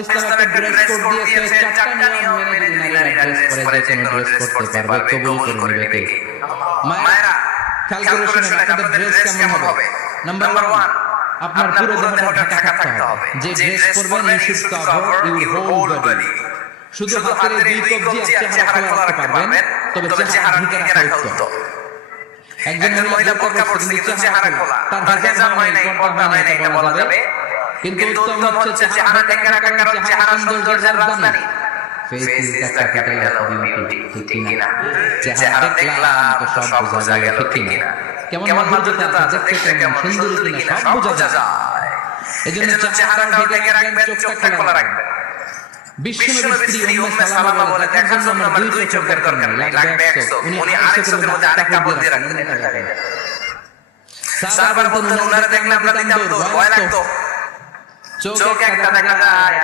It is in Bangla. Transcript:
ইসলাম একটা ড্রেস কোড দিয়েছে, চারটা নিয়ম মেনে যদি নারীরা ড্রেস পরে যে কোনো ড্রেস করতে পারবে, কবুল করে নেবে কে? মায়েরা খেয়াল করে শুনেন, আপনাদের ড্রেস কেমন হবে? নাম্বার 1, আপনার পুরো দেহটা ঢাকা থাকতে হবে। যে ড্রেস পরবেন you should cover your whole body. শুধু হাতের এই দুই কবজি আর চেহারা খোলা রাখতে পারবেন, তবে চেহারা ঢেকে রাখা উত্তম। একজন মহিলা বোরকা পরছে কিন্তু চেহারা খোলা, তার হেজাব হয় নাই, পর্দা হয় নাই, এটা বলা যাবে। কিন্তু উত্তম হচ্ছে চেহারা ঢেকে রাখা, কারণ চেহারা সৌন্দর্যের রাজধানী। Face is the capital of beauty, ঠিক কিনা? চেহারা দেখলাম তো সব বোঝা গেল, ঠিক কিনা? কেমন মাধুর্যতা আছে, দেখতে কেমন, সুন্দরী কিনা সব বোঝা যায়। এজন্য চেহারাটাও ঢেকে রাখবেন, চোখটা খোলা রাখবেন। বিশ্বনবীর স্ত্রী উম্মে সালামা বলে, দেখার জন্য আমার দুই চোখের দরকার নেই, লাগবে এক চোখ। উনি আরেক চোখের মধ্যে আরেক কাপড় দিয়ে রাখলেন, এটা দেখেন। সাহাবারা বলতেন, উনারে দেখলে আমরা দিতাম দৌড়, ভয় লাগতো। চোখ একটা দেখা যায়।